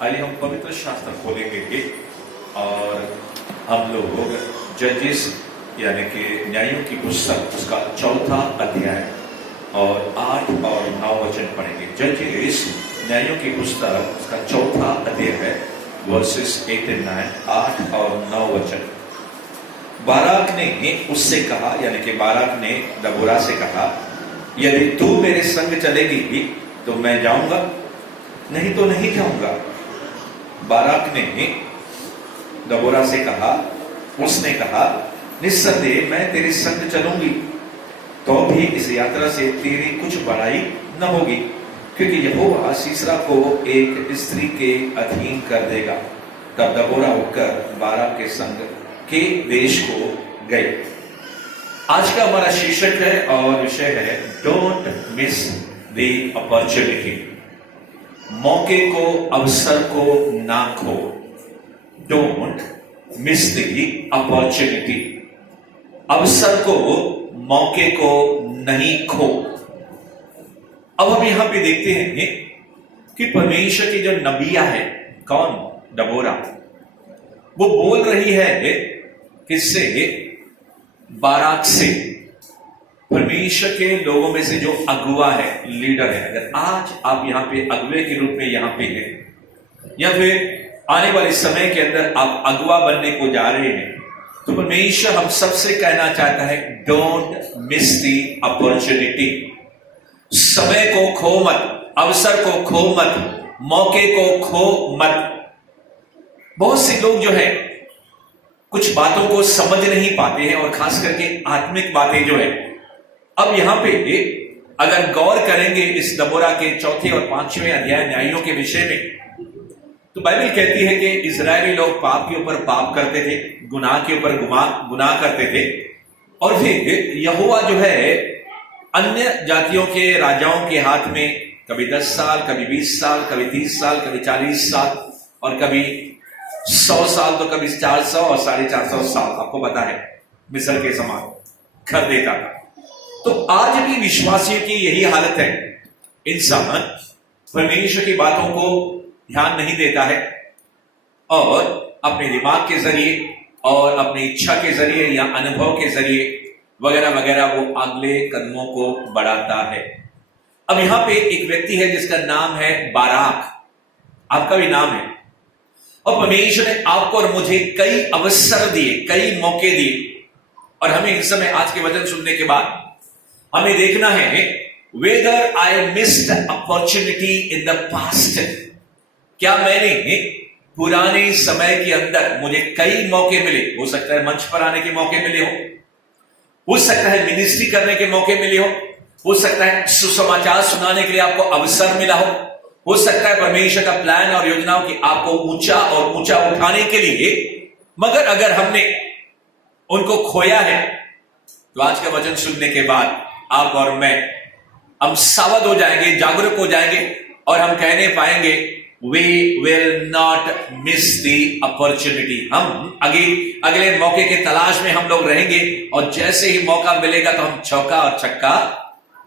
आइए हम पवित्र शास्त्र खोलेंगे और हम लोग जजेस यानी कि न्यायों की पुस्तक उसका 4था अध्याय और 8 और 9 वचन पढ़ेंगे। जजेस न्यायों की पुस्तक उसका 4था अध्याय है, वर्सेस 8 and 9, 8 और 9 वचन। बाराक ने उससे कहा, यानी कि बाराक ने दबोरा से कहा, यदि तू मेरे संग चलेगी तो मैं जाऊंगा, नहीं तो नहीं जाऊंगा। बाराक ने दबोरा से कहा, उसने कहा, निस्संदेह मैं तेरे संग चलूंगी, तो भी इस यात्रा से तेरी कुछ बड़ाई न होगी, क्योंकि यहोवा सीसरा को एक स्त्री के अधीन कर देगा। तब दबोरा उठकर बाराक के संग के देश को गए। आज का हमारा शीर्षक है और विषय है डोंट मिस द अपॉर्चुनिटी। मौके को, अवसर को ना खो। Don't miss the opportunity. अवसर को, मौके को नहीं खो। अब हम यहां पे देखते हैं कि परमेश्वर की जो नबिया है, कौन? दबोरा। वो बोल रही है किससे? बाराक से। परमेश्वर के लोगों में से जो अगुआ है, लीडर है। अगर आज आप यहां पे अगुए के रूप में यहां पे हैं, या फिर आने वाले समय के अंदर आप अगुआ बनने को जा रहे हैं, तो परमेश्वर हम सबसे कहना चाहता है डोंट मिस द अपॉर्चुनिटी। समय को खो मत, अवसर को खो मत, मौके को खो मत। बहुत से लोग जो है कुछ बातों को समझ नहीं पाते हैं, और खास करके आत्मिक बातें जो है। अब यहां पे अगर गौर करेंगे इस दबोरा के 4थे और 5वें अध्याय न्यायों के विषय में, तो बाइबल कहती है कि इजरायली लोग पाप के ऊपर पाप करते थे, गुनाह के ऊपर गुनाह करते थे, और फिर यहोवा जो है अन्य जातियों के राजाओं के हाथ में कभी 10 साल, कभी 20 साल, कभी 30 साल, कभी 40 साल, और कभी 100 साल, तो कभी 400 और 450 साल, आपको पता है, मिस्र के समान कर देता था। तो आज भी विश्वासियों की यही हालत है। इंसान परमेश्वर की बातों को ध्यान नहीं देता है, और अपने दिमाग के जरिए और अपनी इच्छा के जरिए या अनुभव के जरिए वगैरह वगैरह वो अगले कदमों को बढ़ाता है। अब यहां पे एक व्यक्ति है जिसका नाम है बाराक। आपका भी नाम है, और परमेश्वर ने आपको और मुझे कई अवसर दिए, कई मौके दिए, और हमें इस समय आज के वचन सुनने के बाद हमें देखना है whether I missed opportunity in the past। क्या मैंने पुराने समय के अंदर मुझे कई मौके मिले। हो सकता है मंच पर आने के मौके मिले हो सकता है मिनिस्ट्री करने के मौके मिले हो सकता है सुसमाचार सुनाने के लिए आपको अवसर मिला हो सकता है परमेश्वर का प्लान और योजनाओं की आपको ऊंचा और ऊंचा उठाने के लिए, मगर अगर हमने उनको खोया है, तो आज का वचन सुनने के बाद आप और मैं, हम सावध हो जाएंगे, जागरूक हो जाएंगे, और हम कहने पाएंगे we will not miss the opportunity। हम अगले मौके के तलाश में हम लोग रहेंगे, और जैसे ही मौका मिलेगा तो हम चौका और छक्का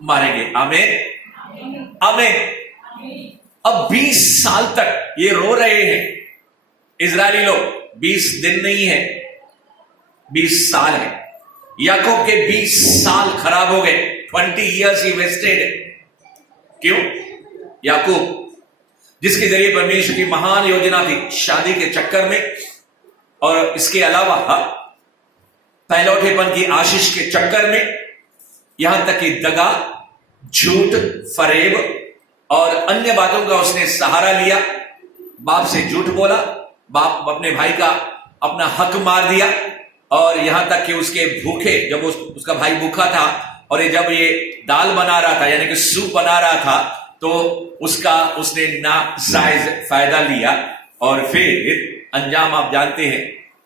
मारेंगे। आमीन, आमीन। अब 20 साल तक ये रो रहे हैं इजरायली लोग। 20 दिन नहीं है, 20 साल है। याकूब के 20 साल खराब हो गए। 20 years ही वेस्टेड। क्यों? याकूब जिसके जरिए परमेश्वर की महान योजना थी, शादी के चक्कर में, और इसके अलावा पहलौठेपन की आशीष के चक्कर में, यहां तक कि दगा, झूठ, फरेब और अन्य बातों का उसने सहारा लिया। बाप से झूठ बोला, बाप अपने भाई का अपना हक मार दिया, और यहां तक कि उसके भूखे, जब उसका भाई भूखा था और जब ये दाल बना रहा था, यानी कि सूप बना रहा था, तो उसने नाजायज फायदा लिया। और फिर अंजाम आप जानते हैं,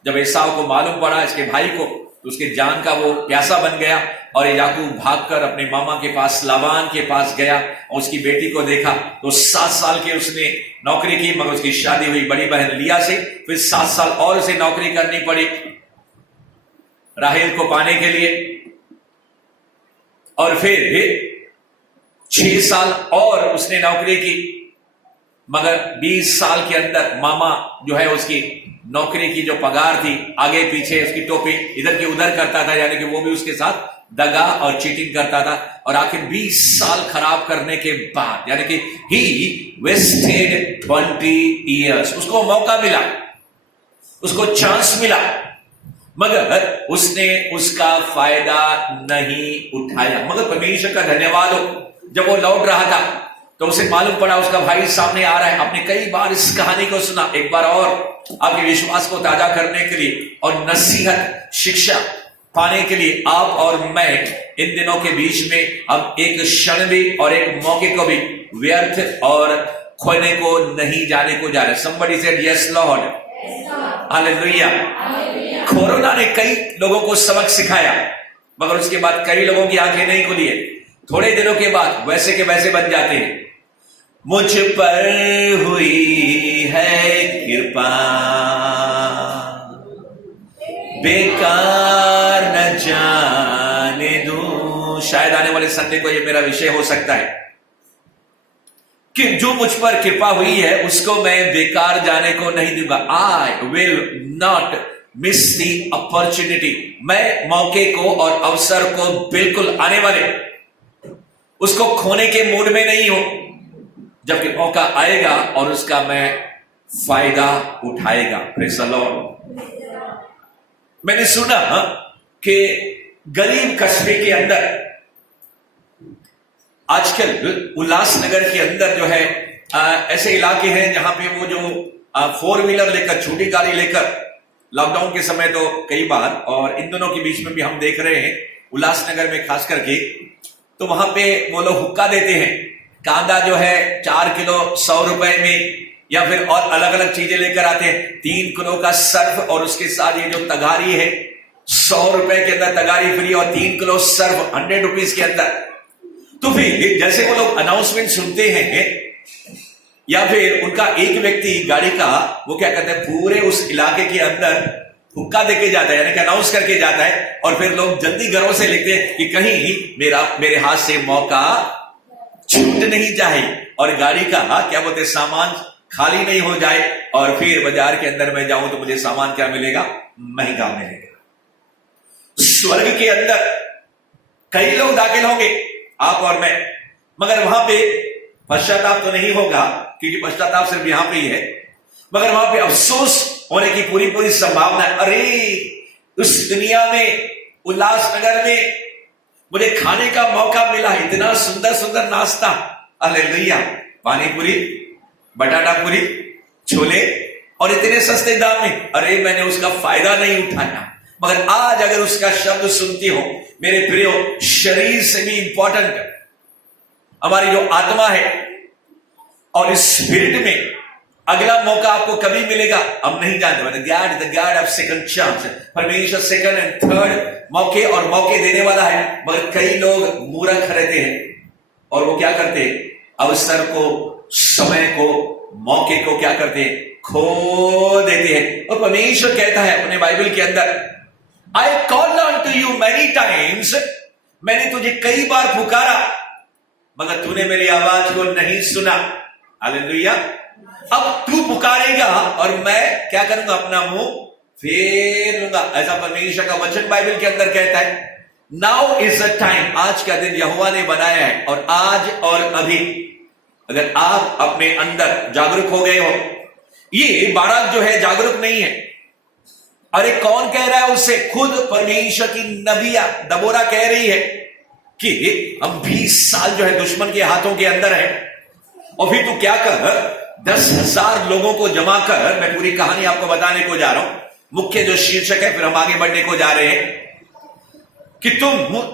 जब एसाव को मालूम पड़ा इसके भाई को, तो उसके जान का वो प्यासा बन गया, और याकूब भागकर अपने मामा के पास, लाबान के पास गया, और उसकी बेटी को देखा। तो 7 साल के उसने नौकरी की, मगर उसकी शादी हुई बड़ी बहन लिया से। फिर 7 साल और उसे नौकरी करनी पड़ी राहेल को पाने के लिए, और फिर 6 साल और उसने नौकरी की, मगर 20 साल के अंदर मामा जो है उसकी नौकरी की जो पगार थी, आगे पीछे उसकी टोपी इधर की उधर करता था, यानी कि वो भी उसके साथ दगा और चीटिंग करता था। और आखिर 20 साल खराब करने के बाद, यानी कि ही वेस्टेड 20 ईयर्स, उसको मौका मिला, उसको चांस मिला, मगर उसने उसका फायदा नहीं उठाया। मगर परमेश्वर का धन्यवाद हो, जब वो लौट रहा था तो उसे मालूम पड़ा उसका भाई सामने आ रहा है। आपने कई बार इस कहानी को सुना, एक बार और आपके विश्वास को ताजा करने के लिए और नसीहत शिक्षा पाने के लिए आप और मैं इन दिनों के बीच में हम एक क्षण भी और एक मौके को भी व्यर्थ और खोने को नहीं जाने को जा रहे। Somebody said yes Lord, hallelujah. Corona ने कई लोगों को सबक सिखाया, मगर उसके बाद कई लोगों की आंखें नहीं खुली है। थोड़े दिनों के बाद वैसे के वैसे बन जाते हैं। मुझ पर हुई है कृपा, बेकार न जाने दूं। शायद आने वाले संडे को ये मेरा विषय हो सकता है कि जो मुझ पर कृपा हुई है उसको मैं बेकार जाने को नहीं दूंगा। I will not miss the opportunity. मैं मौके को और अवसर को बिल्कुल आने वाले उसको खोने के मूड में नहीं हूं, जबकि मौका आएगा और उसका मैं फायदा उठाएगा। Praise the Lord. मैंने सुना कि गरीब कस्बे के अंदर आजकल उल्लासनगर के अंदर जो है ऐसे इलाके हैं जहां पे वो जो 4 व्हीलर लेकर, छोटी गाड़ी लेकर, लॉकडाउन के समय तो कई बार और इन दोनों के बीच में भी हम देख रहे हैं उल्लासनगर में खास करके, तो वहां पे वो लोग हुक्का देते हैं। कांदा जो है 4 किलो 100 रुपए में, या फिर और अलग अलग चीजें लेकर आते हैं। 3 किलो का सर्फ और उसके साथ ये जो तगारी है 100 रुपए के अंदर तगारी फ्री, और 3 किलो सर्फ 100 रुपीज के अंदर। तो फिर जैसे वो लोग अनाउंसमेंट सुनते हैं या फिर उनका एक व्यक्ति गाड़ी का वो क्या कहते हैं पूरे उस इलाके के अंदर हुक्का देके जाता है, यानी कि अनाउंस करके जाता है, और फिर लोग जल्दी घरों से लिखते हैं कि कहीं मेरे हाथ से मौका छूट नहीं जाए और गाड़ी का क्या बोलते सामान खाली नहीं हो जाए, और फिर बाजार के अंदर मैं जाऊं तो मुझे सामान क्या मिलेगा? महंगा मिलेगा। स्वर्ग के अंदर कई लोग दाखिल होंगे, आप और मैं, मगर वहां पे पश्चाताप तो नहीं होगा, क्योंकि पश्चाताप सिर्फ यहां पे ही है, मगर वहां पे अफसोस होने की पूरी पूरी संभावना है। अरे उस दुनिया में, उल्लासनगर में मुझे खाने का मौका मिला, इतना सुंदर सुंदर नाश्ता, हालेलुया, पानी पूरी, बटाटा पूरी, छोले, और इतने सस्ते दाम में। अरे मैंने उसका फायदा नहीं उठाया। मगर आज अगर उसका शब्द सुनती हो मेरे प्रियो, शरीर से भी इंपॉर्टेंट हमारी जो आत्मा है और इस स्पिरिट में अगला मौका आपको कभी मिलेगा हम नहीं जानते। The God of second chance, परमेश्वर सेकंड एंड थर्ड मौके और मौके देने वाला है, मगर कई लोग मूर्ख रहते हैं और वो क्या करते हैं? अवसर को, समय को, मौके को क्या करते हैं? खो देते हैं। और परमेश्वर कहता है अपने बाइबल के अंदर, I called on to you many times, मैंने तुझे कई बार पुकारा मगर तूने मेरी आवाज को नहीं सुना। हालेलुया। अब तू पुकारेगा और मैं क्या करूंगा? अपना मुंह फेर लूंगा, ऐसा परमेश्वर का वचन बाइबल के अंदर कहता है। नाउ इज द टाइम, आज का दिन यहोवा ने बनाया है, और आज और अभी अगर आप अपने अंदर जागरूक हो गए हो, ये बारात जो है जागरूक नहीं है। अरे कौन कह रहा है उसे? खुद परमेश्वर की नबिया दबोरा कह रही है कि हम 20 साल जो है दुश्मन के हाथों के अंदर है, और फिर तू क्या कर? 10,000 लोगों को जमा कर, मैं पूरी कहानी आपको बताने को जा रहा हूं, मुख्य जो शीर्षक है, फिर हम आगे बढ़ने को जा रहे हैं कि तुम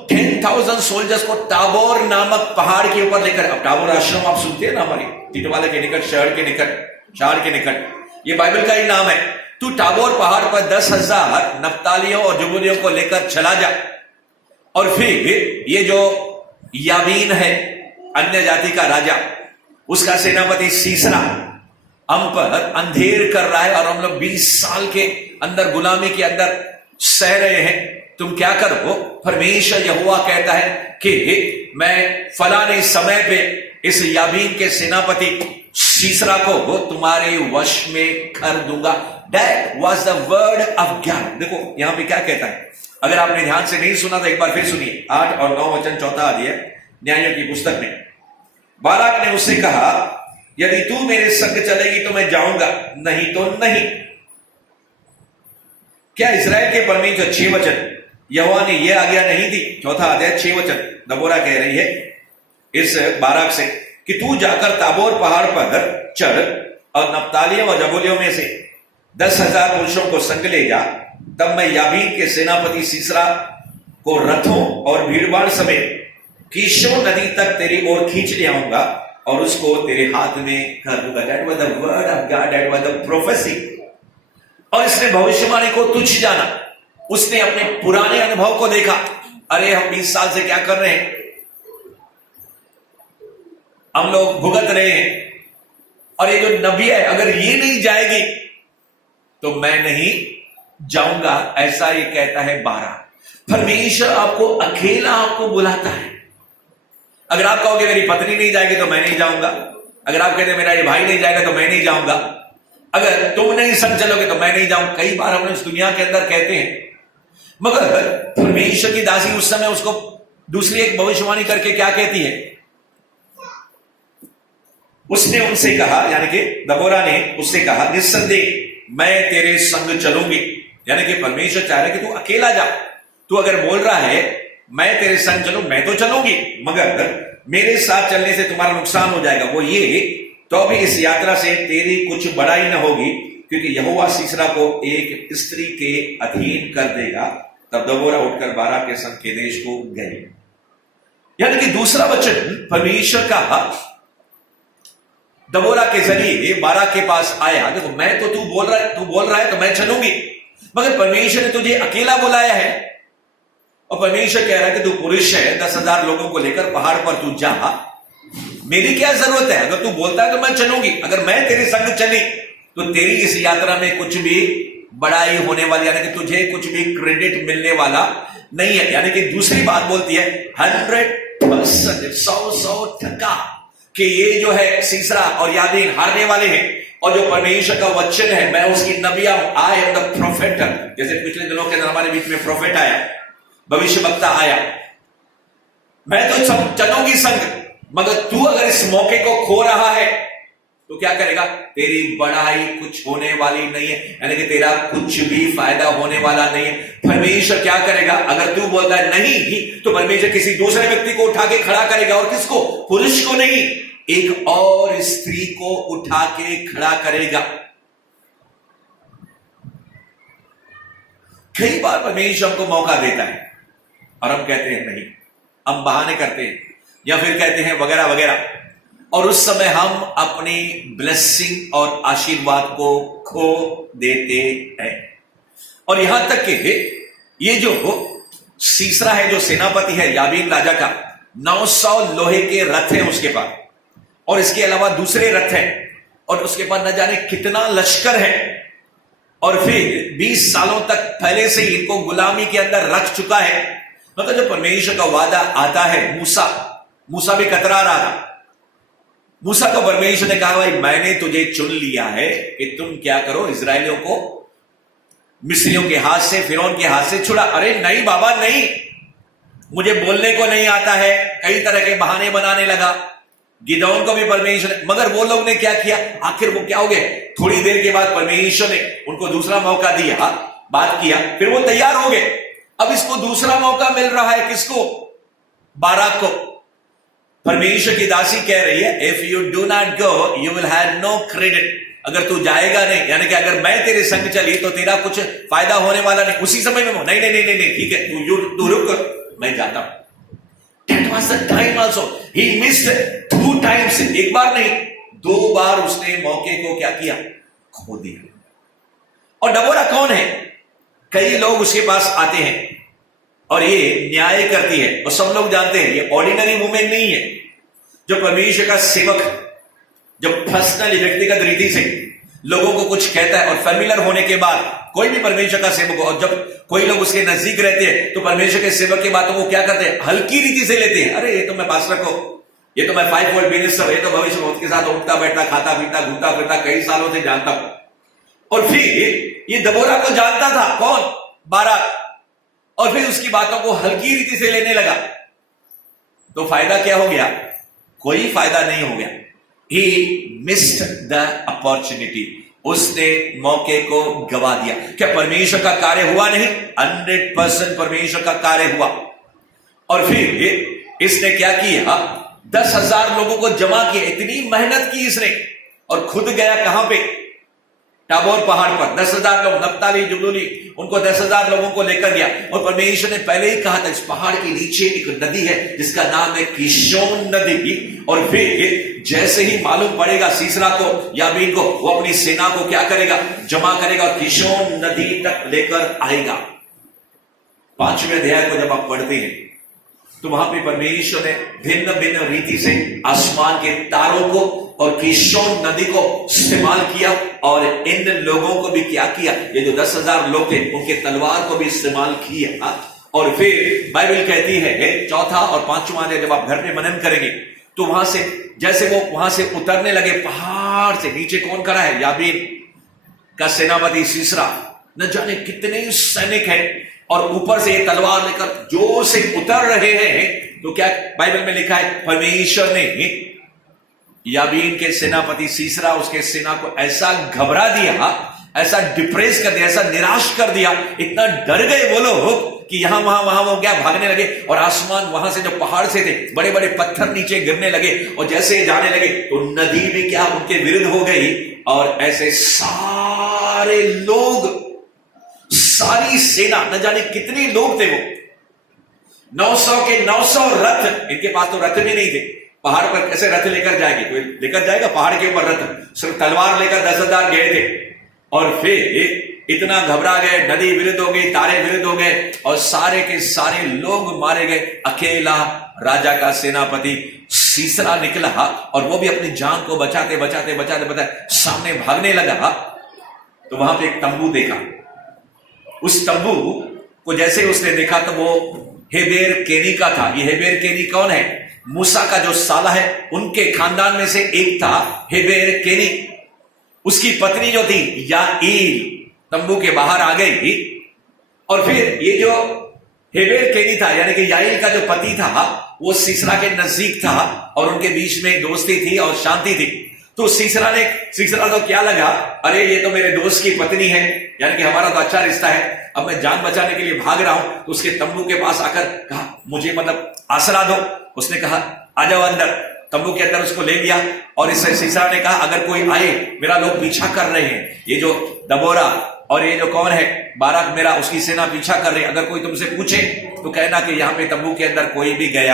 10,000 सोल्जर्स को टाबोर नामक पहाड़ के ऊपर लेकर, अब टाबोर आश्रम आप सुनते हैं ना, हमारी टिटवाला के निकट, शहर के निकट, ये बाइबल का ही नाम है। तू टाबोर पहाड़ पर 10,000 नप्तालियों और जुबूलियों को लेकर चला जा, और फिर ये जो याबीन है अन्य जाति का राजा, उसका सेनापति सीसरा हम पर अंधेर कर रहा है और हम लोग 20 साल के अंदर गुलामी के अंदर सह रहे हैं। तुम क्या करो? परमेश्वर यहोवा कहता है कि मैं फलाने समय पे इस याबीन के सेनापति सीसरा को वो तुम्हारे वश में कर दूंगा। That was the word of ज्ञान। देखो यहां पे क्या कहता है, अगर आपने ध्यान से नहीं सुना तो एक बार फिर सुनिए। 8 और 9 वचन 4 अध्याय न्यायों की पुस्तक में बाराक ने उससे कहा, यदि तू मेरे संग चलेगी तो मैं जाऊंगा, नहीं तो नहीं। क्या इस्राएल के परमेश्वर 6 वचन यहोवा ने यह आज्ञा नहीं दी? 4 अध्याय 6 वचन दबोरा कह रही है इस बाराक से कि तू जाकर ताबोर पहाड़ पर चढ़ और नप्तालियों और जबूलियों में से 10,000 पुरुषों को संग ले जा। तब मैं याबीन के सेनापति सीसरा को रथों और भीड़भाड़ समेत कीशोन नदी तक तेरी ओर खींच ले आऊंगा और उसको तेरे हाथ में कर दूंगा। That was the word of God, that was the prophecy. और इसने भविष्यवाणी को तुच्छ जाना। उसने अपने पुराने अनुभव को देखा, अरे हम 20 साल से क्या कर रहे हैं, हम लोग भुगत रहे हैं, और ये जो नबी है अगर ये नहीं जाएगी तो मैं नहीं जाऊंगा, ऐसा ये कहता है 12। परमेश्वर आपको अकेला आपको बुलाता है। अगर आप कहोगे मेरी पत्नी नहीं जाएगी तो मैं नहीं जाऊंगा, अगर आप कहते मेरा ये भाई नहीं जाएगा तो मैं नहीं जाऊंगा, अगर तुम नहीं संग चलोगे तो मैं नहीं जाऊंगा। कई बार हम इस दुनिया के अंदर कहते हैं, मगर परमेश्वर की दासी उस समय उसको दूसरी एक भविष्यवाणी करके क्या कहती है? उसने उनसे कहा, यानी कि दबोरा ने उससे कहा, निस्संदेह मैं तेरे संग चलूंगी। यानी कि परमेश्वर चाह रहा है कि तू अकेला जा। तू अगर बोल रहा है मैं तेरे संग चलूं, मैं तो चलूंगी, मगर मेरे साथ चलने से तुम्हारा नुकसान हो जाएगा। वो ये, तो भी इस यात्रा से तेरी कुछ बड़ाई न होगी, क्योंकि यहोवा सीसरा को एक स्त्री के अधीन कर देगा। तब दबोरा उठकर बाराक के संग केदेश को गए। यानी कि दूसरा वचन परमेश्वर का दबोरा के जरिए बाराक के पास आया। देखो मैं तो तू बोल रहा है तो मैं चलूंगी, मगर परमेश्वर ने तुझे अकेला बुलाया है, और परमेश्वर कह रहा है कि तू पुरुष है, 10,000 लोगों को लेकर पहाड़ पर तू जा, मेरी क्या जरूरत है? अगर तू बोलता है तो मैं चलूंगी, अगर मैं तेरे संग चली तो तेरी इस यात्रा में कुछ भी बड़ाई होने वाली, यानी कि तुझे कुछ भी क्रेडिट मिलने वाला नहीं है। यानी कि दूसरी बात बोलती है 100%, 100% कि ये जो है सीसरा और याबीन हारने वाले हैं, और जो परमेश्वर का वचन है मैं उसकी नबिया हूं, आई एम द प्रोफेट। जैसे पिछले दिनों के अंदर हमारे बीच में प्रोफेट आया, भविष्यवक्ता आया, मैं तो चलूंगी संग, मगर तू अगर इस मौके को खो रहा है तो क्या करेगा? तेरी बढ़ाई कुछ होने वाली नहीं है, यानी कि तेरा कुछ भी फायदा होने वाला नहीं है। परमेश्वर क्या करेगा? अगर तू बोलता है नहीं, तो परमेश्वर किसी दूसरे व्यक्ति को उठा के खड़ा करेगा, और किसको? पुरुष को नहीं, एक और स्त्री को उठा के खड़ा करेगा। कई बार परमेश्वर हमको मौका देता है और हम कहते हैं नहीं, हम बहाने करते हैं या फिर कहते हैं वगैरह वगैरह, और उस समय हम अपनी ब्लेसिंग और आशीर्वाद को खो देते हैं। और यहां तक कि ये जो सीसरा है, जो सेनापति है याबीन राजा का, 900 लोहे के रथ हैं उसके पास, और इसके अलावा दूसरे रथ हैं, और उसके पास न जाने कितना लश्कर है, और फिर 20 सालों तक पहले से ही इनको गुलामी के अंदर रख चुका है। मतलब जब परमेश्वर का वादा आता है, मूसा भी कतरा रहा था। मूसा को परमेश्वर ने कहा, भाई मैंने तुझे चुन लिया है कि तुम क्या करो, इजरायलियों को मिस्रियों के हाथ से, फिरौन के हाथ से छुड़ा। अरे नहीं बाबा नहीं, मुझे बोलने को नहीं आता है, कई तरह के बहाने बनाने लगा। गिदौन को भी परमेश्वर, मगर वो लोग ने क्या किया? आखिर वो क्या हो गए? थोड़ी देर के बाद परमेश्वर ने उनको दूसरा मौका दिया, बात किया, फिर वो तैयार हो गए। अब इसको दूसरा मौका मिल रहा है, किसको? बाराक को। परमेश्वर की दासी कह रही है, if you do not go you will have no credit. अगर तू जाएगा नहीं, यानी कि अगर मैं तेरे संग चली तो तेरा कुछ फायदा होने वाला नहीं। उसी समय में नहीं नहीं नहीं नहीं, ठीक है, तू रुक, मैं जाता हूं। That was the time also. He missed 2 times. एक बार नहीं, 2 बार उसने मौके को क्या किया? खो दिया। और डबोरा कौन है? कई लोग उसके पास आते हैं और ये न्याय करती है, और सब लोग जानते हैं ये ऑर्डिनरी वुमेन नहीं है। जो परमेश्वर का सेवक, जब पर्सनली व्यक्तिगत रीति से लोगों को कुछ कहता है, और फैमिलियर होने के बाद कोई भी परमेश्वर का सेवक हो, और जब कोई लोग उसके नजदीक रहते हैं तो परमेश्वर के सेवक की बातों को क्या करते हैं? हल्की रीति से लेते हैं। अरे ये तो मैं पास्टर को ये तो मैं 5 वोल्ट मिनिस्टर, ये तो भविष्य में उसके साथ उठता बैठता खाता पीता घूमता फिरता कई सालों से जानता हूं। और फिर ये दबोरा को जानता था, कौन? बाराक। और फिर उसकी बातों को हल्की रीति से लेने लगा। तो फायदा क्या हो गया? कोई फायदा नहीं हो गया। ही मिस्ड द अपॉर्चुनिटी, उसने मौके को गवा दिया। क्या परमेश्वर का कार्य हुआ नहीं? 100% परमेश्वर का कार्य हुआ। और फिर इसने क्या किया? 10,000 लोगों को जमा किया। इतनी मेहनत की इसने, और खुद गया कहां पे? टाबोर पहाड़ पर। 10,000 लोग, नप्ताली जुबूली, उनको 10,000 लोगों को लेकर गया। और परमेश्वर ने पहले ही कहा था इस पहाड़ के नीचे एक नदी है जिसका नाम है किशोन नदी। और फिर जैसे ही मालूम पड़ेगा सीसरा को, याबीन को, वो अपनी सेना को क्या करेगा? जमा करेगा, किशोन नदी तक लेकर आएगा। 5वें अध्याय को जब आप पढ़ते हैं तो वहां पे परमेश्वर ने भिन्न भिन्न रीति से आसमान के तारों को और किशोन नदी को इस्तेमाल किया, और इन लोगों को भी क्या किया? ये जो 10,000 लोग थे उनके तलवार को भी इस्तेमाल किया। और फिर बाइबल कहती है 4था और 5वां अध्याय जब आप घर में मनन करेंगे तो वहां से जैसे वो वहां से उतरने लगे पहाड़ से, नीचे कौन खड़ा है? याबीन का सेनापति सीसरा। न जाने कितने सैनिक हैं, और ऊपर से ये तलवार लेकर जोर से उतर रहे हैं। तो क्या बाइबल में लिखा है? परमेश्वर ने याबीन के सेनापति सीसरा, उसके सेना को ऐसा घबरा दिया, ऐसा डिप्रेस कर दिया, ऐसा निराश कर दिया, इतना डर गए वो लोग कि यहां वहां वो क्या भागने लगे। और आसमान वहां से जो पहाड़ से थे बड़े बड़े पत्थर नीचे गिरने लगे, और जैसे जाने लगे तो नदी भी क्या उनके विरुद्ध हो गई। और ऐसे सारे लोग, सारी सेना, न जाने कितने लोग थे वो, 900 के 900 रथ। इनके पास तो रथ भी नहीं थे। पहाड़ पर कैसे रथ लेकर जाएंगे? कोई लेकर जाएगा पहाड़ के ऊपर रथ? सिर्फ तलवार लेकर 10,000 गए थे। और फिर इतना घबरा गए, नदी विरुद्ध हो गई, तारे विरुद्ध हो गए, और सारे के सारे लोग मारे गए। अकेला राजा का सेनापति सीसरा निकला, और वो भी अपनी जान को बचाते बचाते बचाते बचाते सामने भागने लगा। तो वहां पे एक तंबू देखा। उस तंबू को जैसे उसने देखा तो वो हेबेर केनी का था। ये हेबेर केनी कौन है? मूसा का जो साला है उनके खानदान में से एक था हेबेर केनी। उसकी पत्नी जो थी याईल तंबू के बाहर आ गई। और फिर ये जो हेबेर केनी था, यानी कि याईल का जो पति था, वो सीसरा के नजदीक था, और उनके बीच में दोस्ती थी और शांति थी। तो सीसरा तो क्या लगा, अरे ये तो मेरे दोस्त की पत्नी है, यानी कि हमारा तो अच्छा रिश्ता है, अब मैं जान बचाने के लिए भाग रहा हूं। तो उसके तंबू के पास आकर कहा, मुझे मतलब आसरा दो। उसने कहा आ जाओ अंदर। तंबू के अंदर उसको ले लिया, और इस सीसरा ने कहा अगर कोई आए, मेरा लोग पीछा कर रहे हैं, ये जो दबोरा और ये जो कौन है बाराक, मेरा उसकी सेना पीछा कर रही है, अगर कोई तुमसे पूछे तो कहना कि यहाँ पे तंबू के अंदर कोई भी गया